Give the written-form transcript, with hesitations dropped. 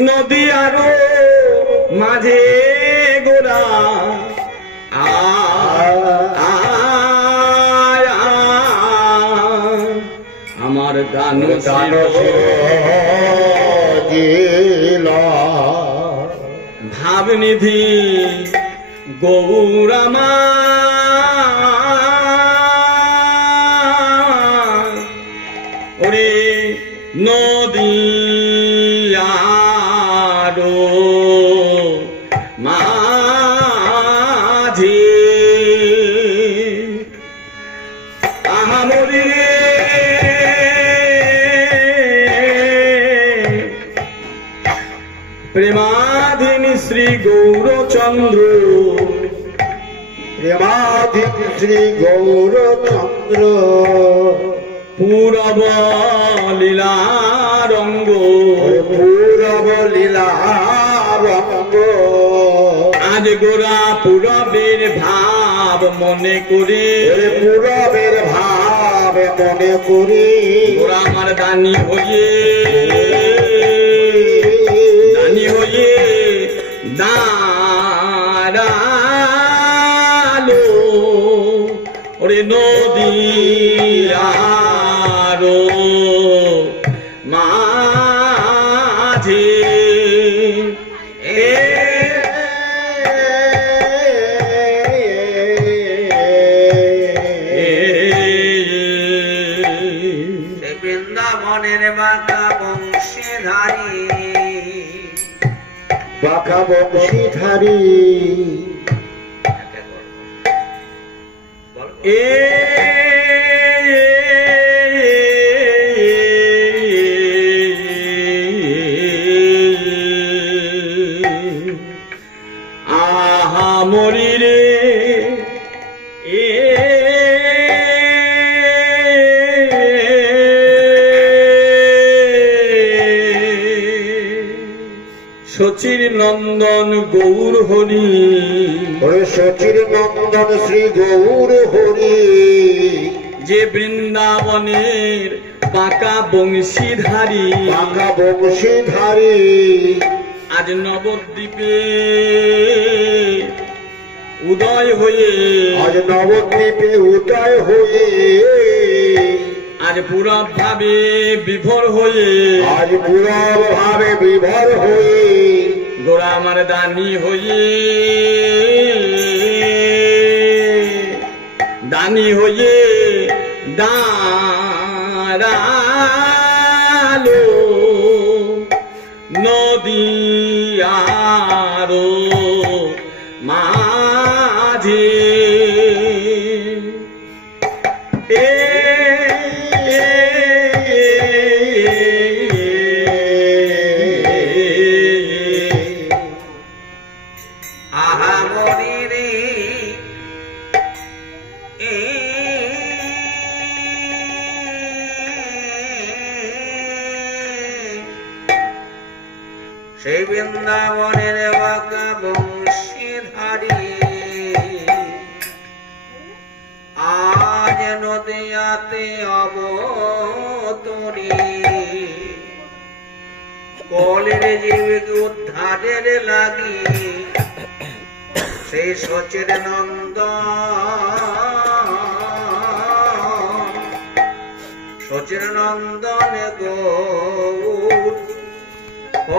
নদী আরো মাঝে গোরা আমার গান ভাবনিধি গৌরামা ওরে নদী আরো মাঝে আহামরি প্রেমাধীন শ্রী গৌরচন্দ্র প্রেমাধীন শ্রী গৌরচন্দ্র পূরব লীলা রঙ্গ পূরব লীলা রঙ্গ আজ গোরা পূরবের ভাব মনে করি পূরবের ভাব মনে করি গোরা আমার দানি হয়ে দাঁড়ালো ওরে নদী আরো মাঝে বৃন্দাবনের বাঁকা বংশীধারী বাঁকা বংশীধারী এ আহা মরি রে এ শচীর নন্দন গৌর হরি ওরে শচীর নন্দন শ্রী গৌর হরি যে বৃন্দাবনের বাঁকা বংশীধারী বাঁকা বংশীধারী আজ নবদ্বীপে উদয় হয়ে আজ নবদ্বীপে উদয় হয়ে আজ পুরব ভাবে বিভোর হয়ে আজ পুরব ভাবে বিভোর হয়ে গোরা আমার দানি হয়ে দাঁড়ালো নদী আরো মাঝে সেই বৃন্দাবনের বাঁকা বংশীধারী আজ নদিয়াতে অবতরী কলের জীবকে উদ্ধারের লাগি সেই সচের নন্দন গো